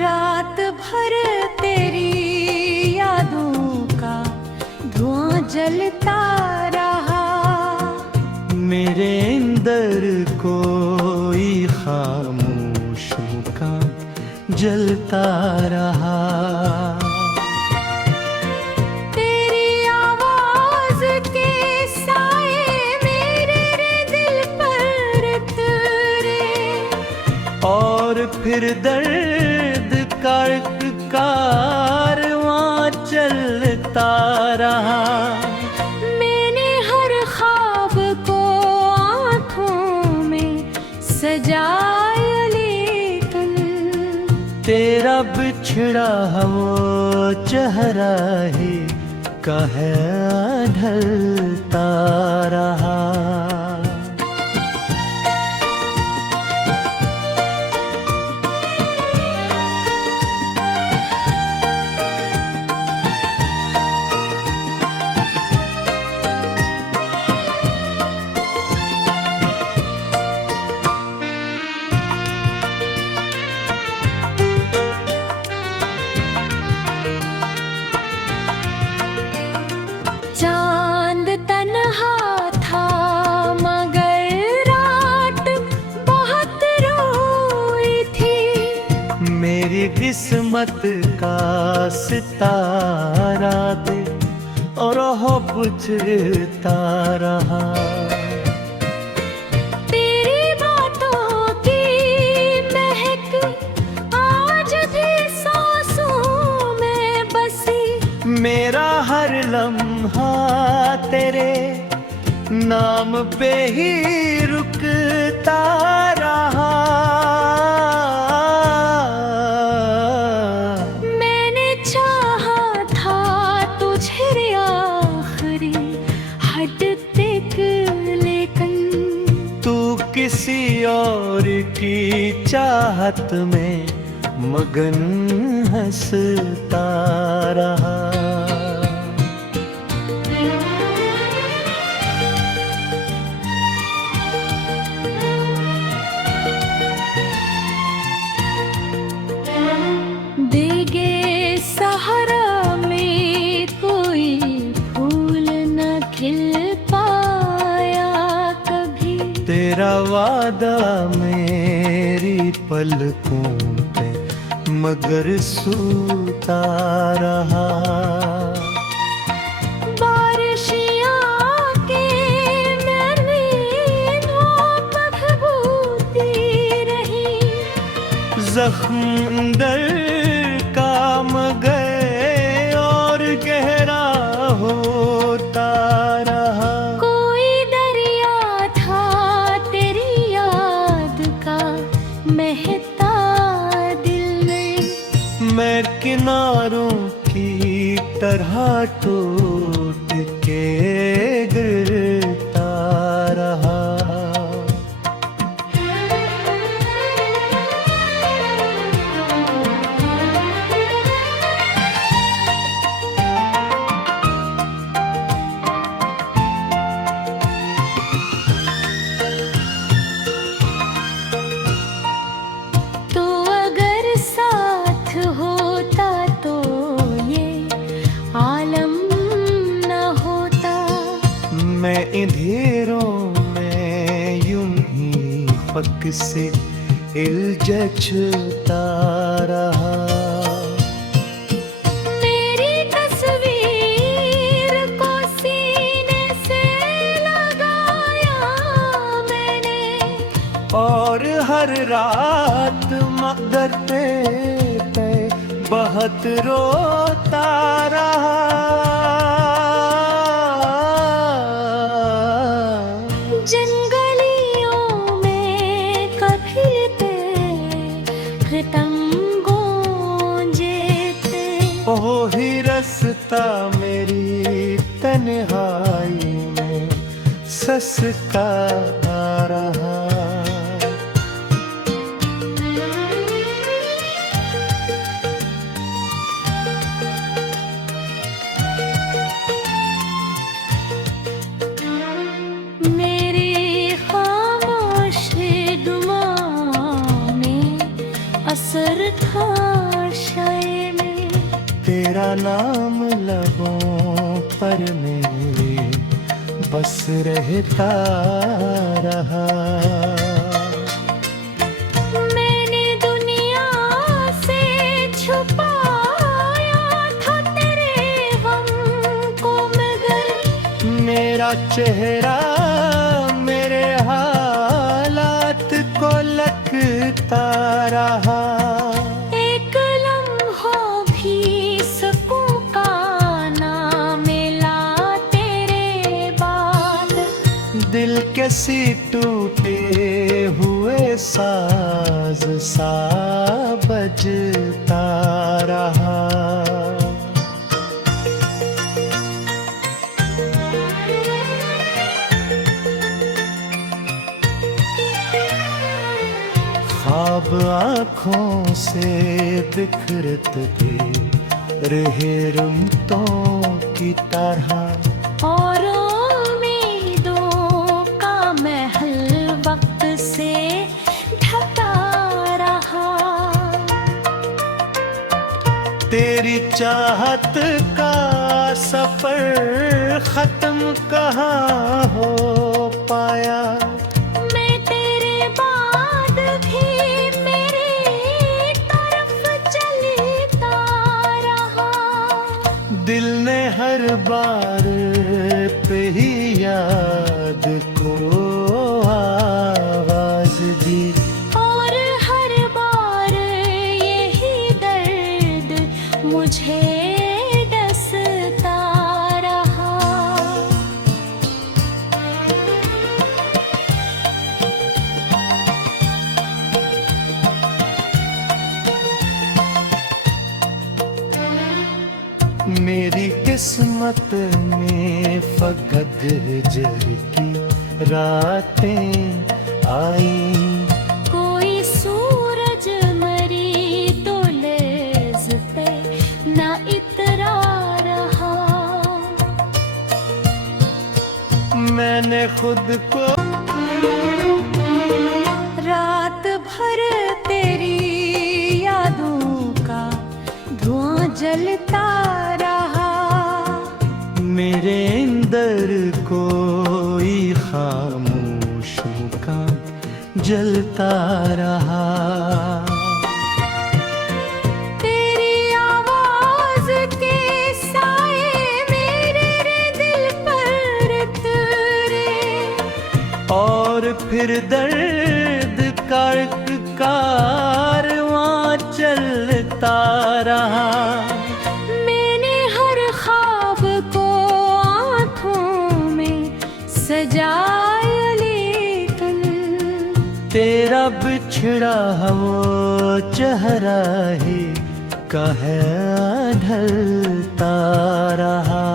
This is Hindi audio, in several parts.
रात भर तेरी यादों का धुआं जलता रहा। मेरे अंदर कोई खामोश मुकाम जलता रहा। तेरी आवाज के साए मेरे दिल पर उतरे और फिर दर्द का एक कारवां चलता रहा। मैंने हर ख्वाब को आँखों में सजाया, लेकिन तेरा बिछड़ा वो चेहरा ही काहे ढलता रहा। चांद तन्हा था मगर रात बहुत रोई थी। मेरी किस्मत का सितारा दे और हो बुझता रहा। तेरी बातों की महक आज भी सांसों में बसी। मेरा हर लम्हा तेरे नाम पे ही रुकता रहा। मैंने चाहा था तुझे आखिरी हद तक, लेकिन तू किसी और की चाहत में मगन हंसता रहा। देगे सहारा में कोई फूल न खिल पाया कभी। तेरा वादा मेरी पलकों पे मगर सूता रहा। बारिशियाँ के मैंने धूप भूती रही। जख्म अंदर काम गए और गहरा होता रहा। कोई दरिया था तेरी याद का महता दिल में। मैं किनारों की तरह टूट के गिरता रहा। तो अगर साथ होता तो ये आलम न होता। मैं अंधेरों में यूं ही पक से इल्झता रहा। मेरी तस्वीर को सीने से लगाया मैंने, और हर रात मगर पे बहुत रोता रहा। जंगलियों में कभी पे खत्म गूंजे थे। ओ ही रास्ता मेरी तन्हाई में ससका रहा। मेरे खामोश दुआओं में असर था शाये में, तेरा नाम लबों पर मेरे बस रहता रहा। मैंने दुनिया से छुपाया था तेरे गम को, मगर मेरा चेहरा मेरे हालात को लगता रहा। एक लम्हा भी सुकून का ना मिला तेरे बाद। दिल के सी टूटे हुए साज सा बजता रहा। ख्वाब आँखों से बिखरते थे रहे रुमतों की तरह। और उम्मीदों का महल वक्त से ढका रहा। तेरी चाहत का सफर खत्म कहाँ हो पाया। मैं तेरे बाद भी मेरी तरफ चलता रहा। दिल ने हर बार पे ही याद को आवाज दी। और हर बार यही दर्द मुझे डसता रहा। मेरी किस्मत में फकत जर की रातें आई। कोई सूरज मरी तो लेज़ पे ना इतरा रहा। मैंने खुद को रात भर तेरी यादों का धुआं जलता रहा। मेरे अंदर कोई खामोश मुकाम जलता रहा। तेरी आवाज के साए मेरे दिल पर उतरे। और फिर दर्द का एक कारवां चलता रहा। मैंने हर ख्वाब को आँखों में सजाया, लेकिन तेरा बिछड़ा वो चेहरा ही कहाँ ढलता रहा।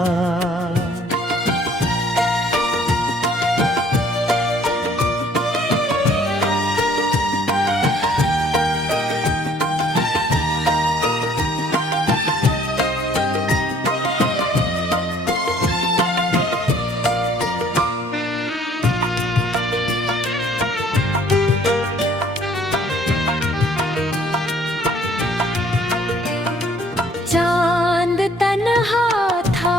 चांद तन्हा था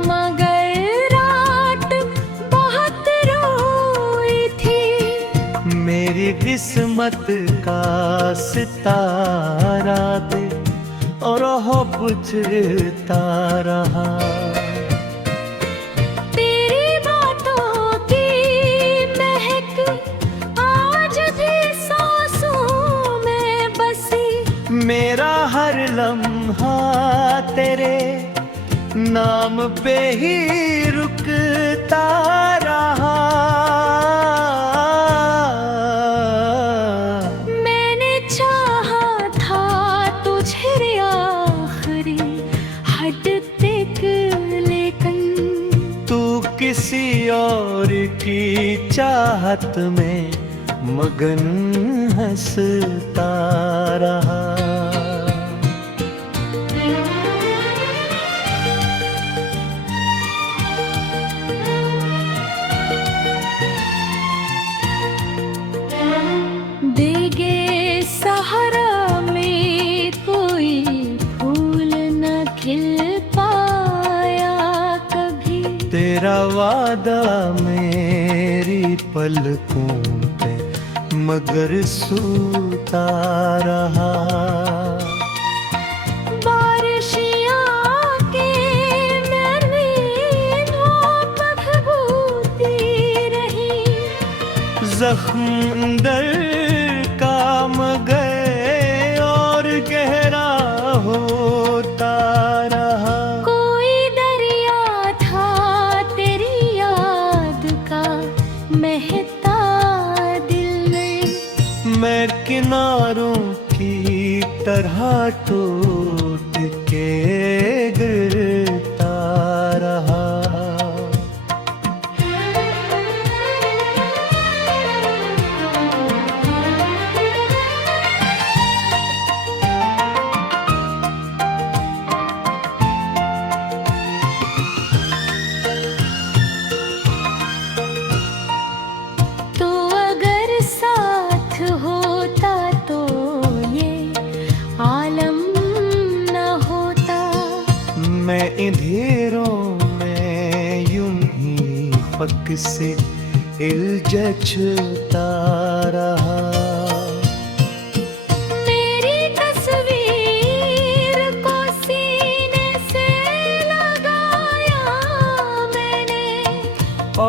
मगर रात बहुत रोई थी। मेरी किस्मत का सितारा दे और हो बुझता रहा। तेरी बातों की महक आज भी सांसों में बसी। मेरा हर लम्हा तेरे नाम पे ही रुकता रहा। मैंने चाहा था तुझे आखिरी हद तक, लेकिन तू किसी और की चाहत में मगन हंसता रहा। देगे सहारा वादा मेरी पलकों पे मगर सूता रहा। बारिशियाँ के मेरी धूप भभूती रही, जख्म अंदर काम गए और गहरा होता रहा। कोई दरिया था तेरी याद का महता दिल में, मैं किनारों की तरह टूट के गिरता रहा। तो अगर साथ होता तो ये आलम न होता। मैं अंधेरों में यूं ही पक से इल्झता रहा। मेरी तस्वीर को सीने से लगाया मैंने,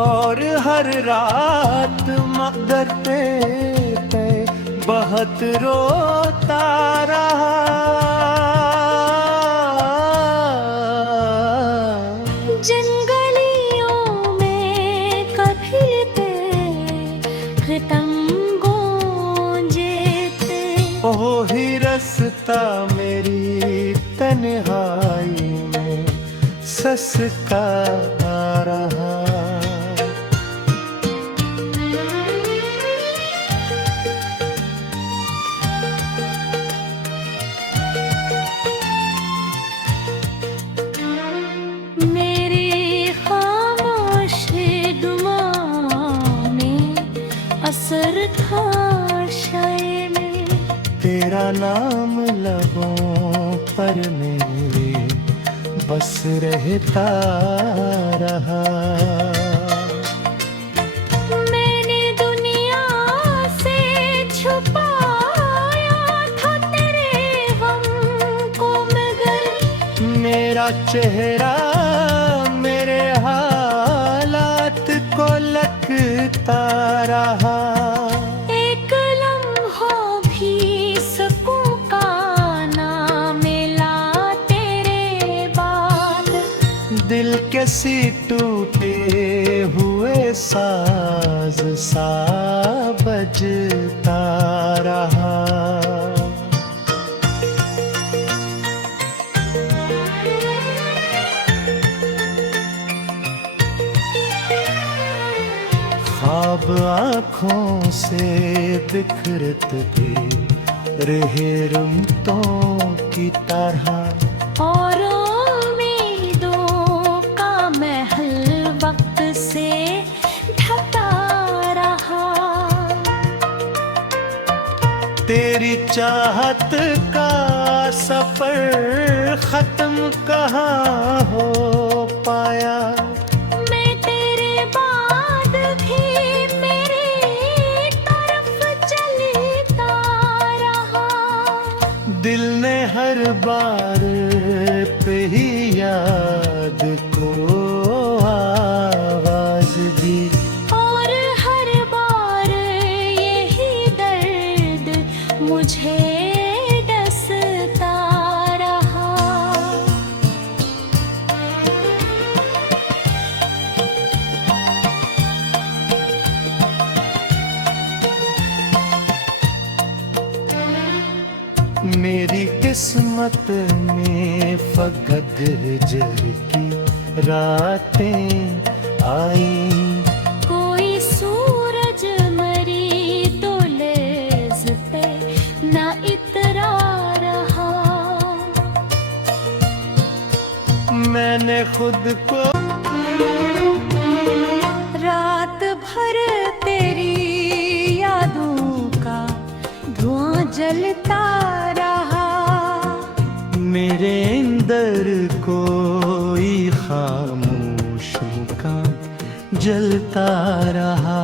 और हर रात मगर पे बहुत रोता रहा। जंगलियों में कभी पे खतंगों जेते। ओ ही रास्ता मेरी तन्हाई में ससका रहा। मेरे खामोश दुआओं में असर था शायर में, तेरा नाम लबों पर मेरे बस रहता रहा। मैंने दुनिया से छुपाया था तेरे गम को मगर, मेरा चेहरा मेरे हालात को लगता रहा। एक लम्हा भी सुकून का ना मिला तेरे बाद। दिल के सी टूटे हुए साज सा बजता रहा। ख्वाब आँखों से बिखरत थे रहे रुमतों की तरह। और उम्मीदों का महल वक्त से ढका रहा। तेरी चाहत का सफर खत्म कहाँ हो पाया। मैं तेरे बाद भी मेरी तरफ चलता रहा। दिल ने हर बार पे ही याद को आवाज दी। और हर बार यही दर्द मुझे डसता रहा। मेरी किस्मत में फकत जर की रातें आई। कोई सूरज मरी तो लेज़ पे ना इतरा रहा। मैंने खुद को रात भर तेरी यादों का धुआं जलता रहा। मेरे अंदर कोई खामोश का जलता रहा।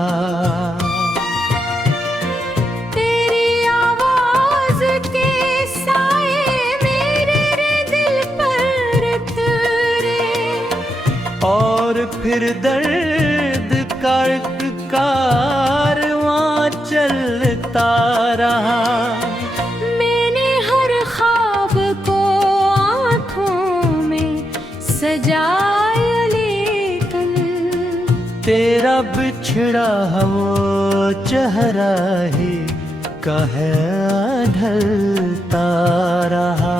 तेरी आवाज के साए मेरे दिल पर उतरे, और फिर दर्द का एक कारवां चलता रहा। मैंने हर ख्वाब को आँखों में सजाया, लेकिन तेरा बिछड़ा वो चेहरा ही काहे ढलता रहा।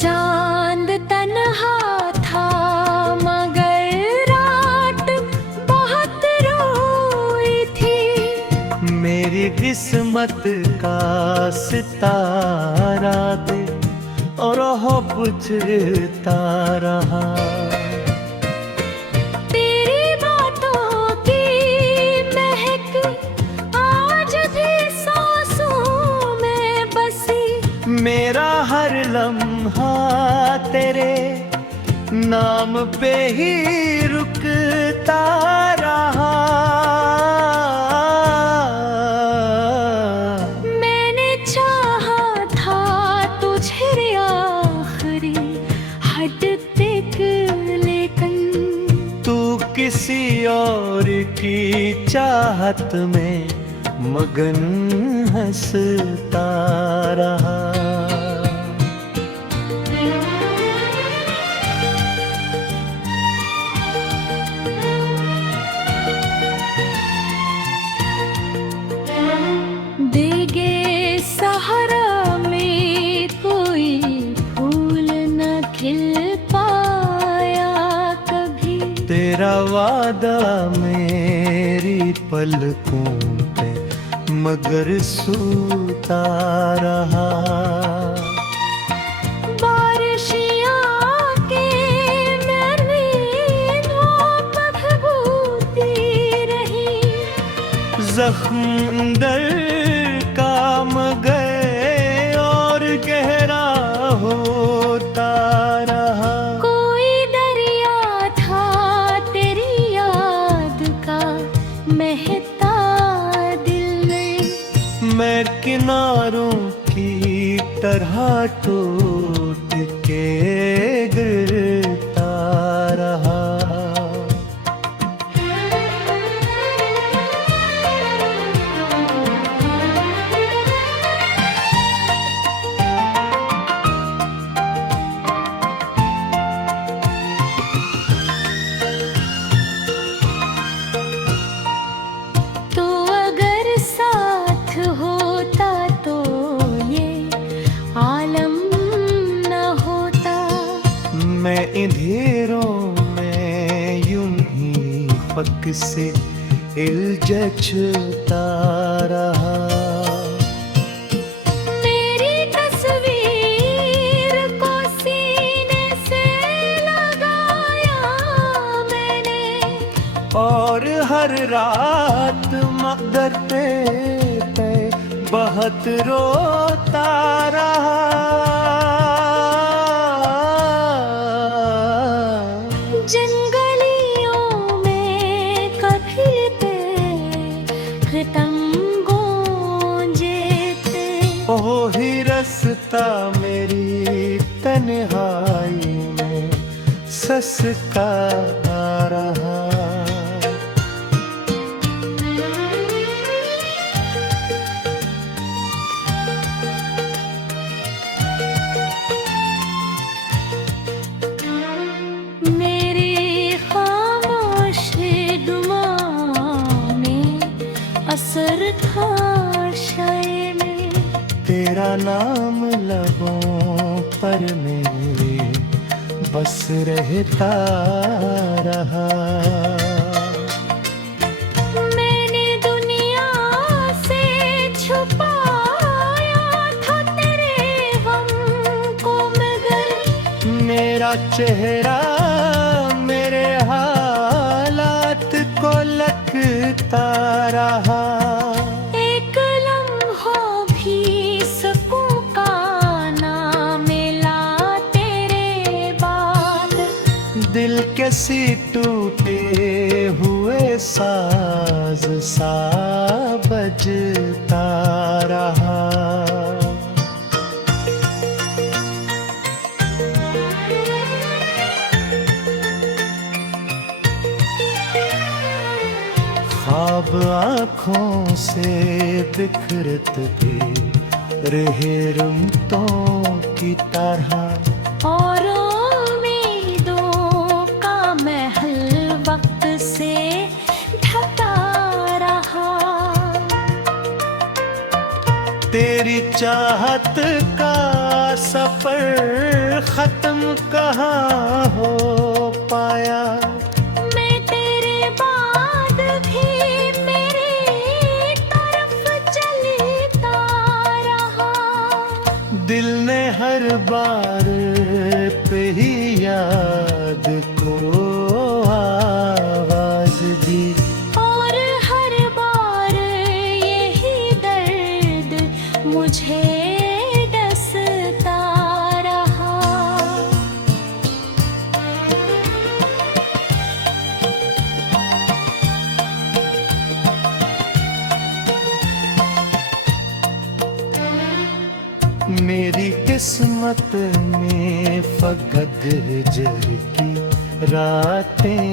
चांद तन्हा था मगर रात बहुत रोई थी। मेरी किस्मत का सितारा दे और हो बुझता रहा। तेरी बातों की महक आज भी सांसों में बसी। मेरा हर लम्हा तेरे नाम पे ही रुकता रहा। मैंने चाहा था तुझे आखिरी हद तक, लेकिन तू किसी और की चाहत में मगन हंसता रहा। देगे सहारा में कोई फूल न खिल पाया कभी। तेरा वादा मेरी पलकों पे मगर सूता रहा। बारिशियाँ के मैंने धूप भभूती रही। जख्म दर काम गए और गहरा होता रहा। कोई दरिया था तेरी याद का महता दिल में। मैं किनारों की तरह टूट के गिरता रहा। तो अगर साथ होता तो ये आलम न होता। मैं अंधेरों में यूं ही पक से इल्झता रहा। मेरी तस्वीर को सीने से लगाया मैंने, और हर रात मगर पे बहुत रोता रहा। जंगलियों में कभी पे खत्म गूंजे थे। ओ ही रास्ता मेरी तन्हाई में ससका रहा। असर था शाये में। तेरा नाम लबों पर मेरे बस रहता रहा। मैंने दुनिया से तेरा चेहरा मेरे हालात को लगता रहा। एक लम्हा भी सुकून का ना मिला तेरे बाद। दिल के सी टूटे हुए साज सा बजता रहा। ख्वाब आँखों से बिखरत भी रहे रुमतों की तरह। और उम्मीदों का महल वक्त से ढका रहा। तेरी चाहत का सफर खत्म कहाँ हो पाया। मैं तेरे बाद भी मेरी तरफ चलता रहा। दिल ने हर बार पे ही याद को आवाज दी। और हर बार यही दर्द मुझे डसता रहा। मेरी किस्मत में फकत जर की रातें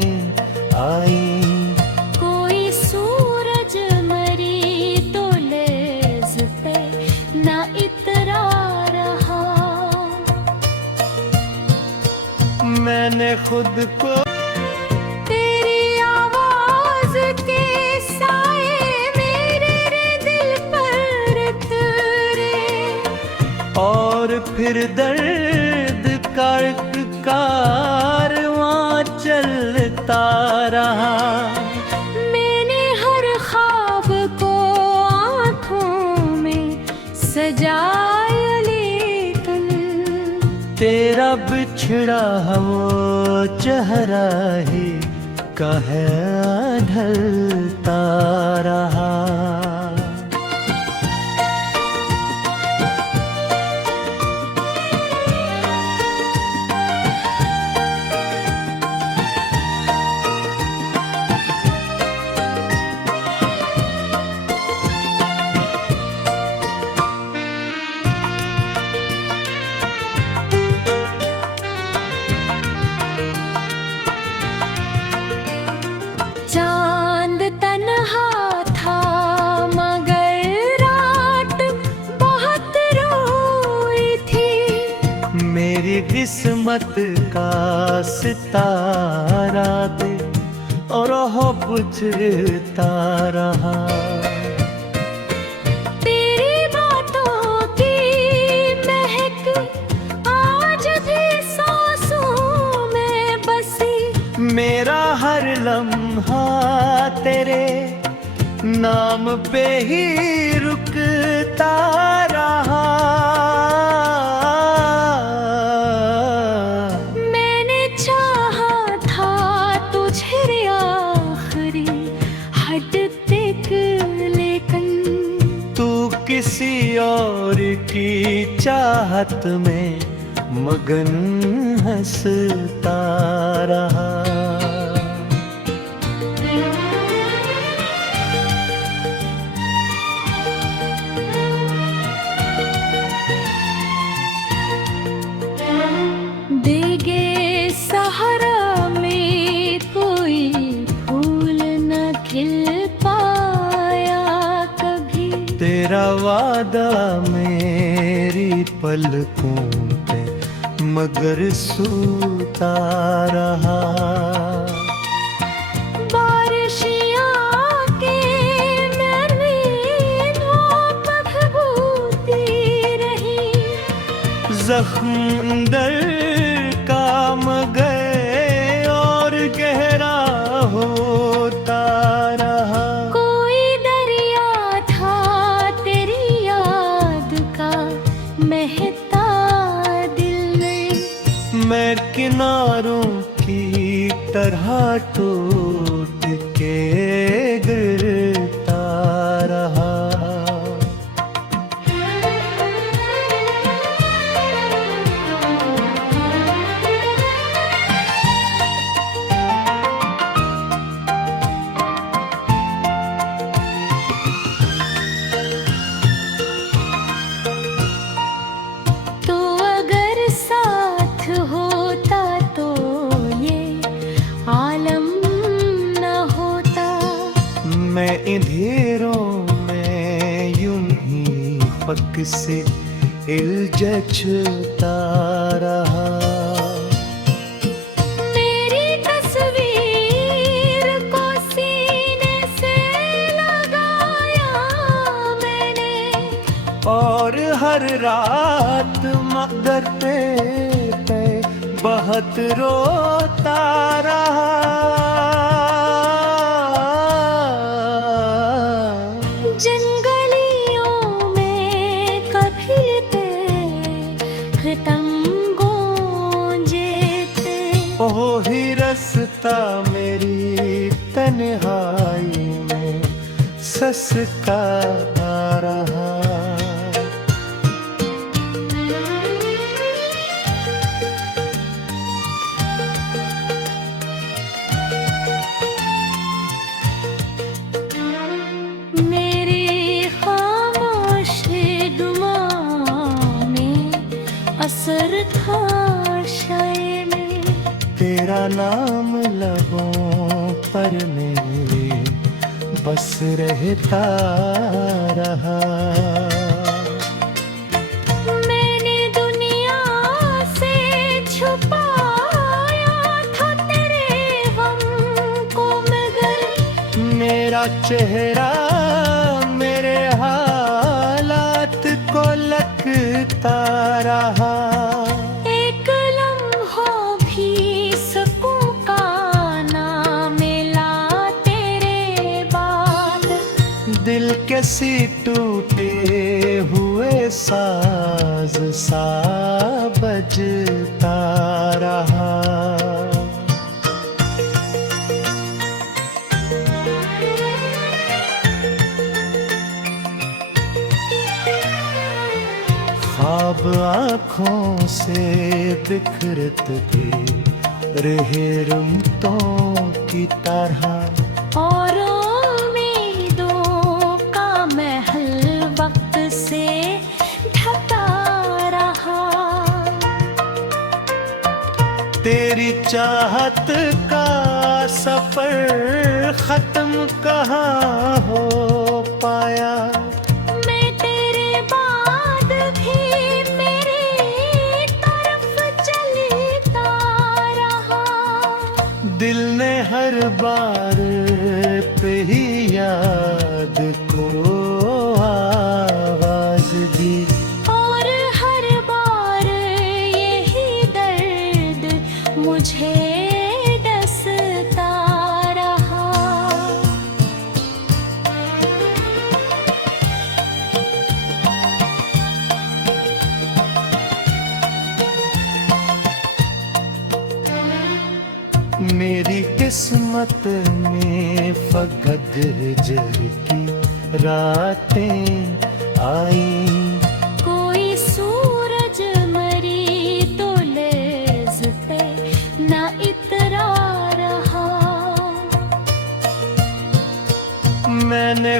आई। कोई सूरज मरी तो लेज़ पे ना इतरा रहा। मैंने खुद को तेरी आवाज के साए मेरे दिल पर उतरे। और फिर दर्द का एक कारवां चलता रहा। मैंने हर ख्वाब को आँखों में सजाया लेकिन तेरा बिछड़ा वो चेहरा ही कहे ढलता रहा। चांद तन्हा था मगर रात बहुत रोई थी। मेरी किस्मत का सितारा दे और हो बुझता रहा। तेरी बातों की महक आज भी सांसों में बसी। मेरा हर लम्हा तेरे नाम पे ही रुकता रहा। मैंने चाहा था तुझे आखिरी हद तक लेकिन तू किसी और की चाहत में मगन हंसता रहा। देगे सहारा में कोई फूल न खिल पाया कभी। तेरा वादा मेरी पलकों पे मगर सूता रहा। बारिशियाँ के मैंने धूप भभूती रही। जख्म अंदर काम गए और गहरा होता रहा। कोई दरिया था तेरी याद का महता दिल में। मैं किनारों की तरह टूट के गिरता रहा। तो अगर साथ होता तो ये आलम न होता। मैं अंधेरों में यूं ही पक से इल्झता रहा। मेरी तस्वीर को सीने से लगाया मैंने, और हर रात मगर पे बहुत रोता रहा। जंगलियों में कभी खतंगों जेते। ओ ही रास्ता मेरी तन्हाई में ससका रहा। मेरे खामोश गुमां में असर था शाये में। तेरा नाम लबों पर मेरे बस रहता रहा। मैंने दुनिया से छुपाया था तेरे गम को, मगर मेरा चेहरा मेरे हालात को लगता रहा। एक लम्हा भी सकूं का ना मिला तेरे बाद। दिल के सी टूटे हुए साज सा बजता रहा। ख्वाब आँखों से बिखरत थे रहे रुमतों की तरह। और उम्मीदों का महल वक्त से ढका रहा। तेरी चाहत का सफर खत्म कहाँ हो पाया। मैं तेरे बाद भी मेरी तरफ चलता रहा। दिल ने हर बार पे ही याद को आवाज दी। और हर बार यही दर्द मुझे डसता रहा। मेरी किस्मत में फकत जर की रातें आई। कोई सूरज मरी तो लेज़ पे ना इतरा रहा। मैंने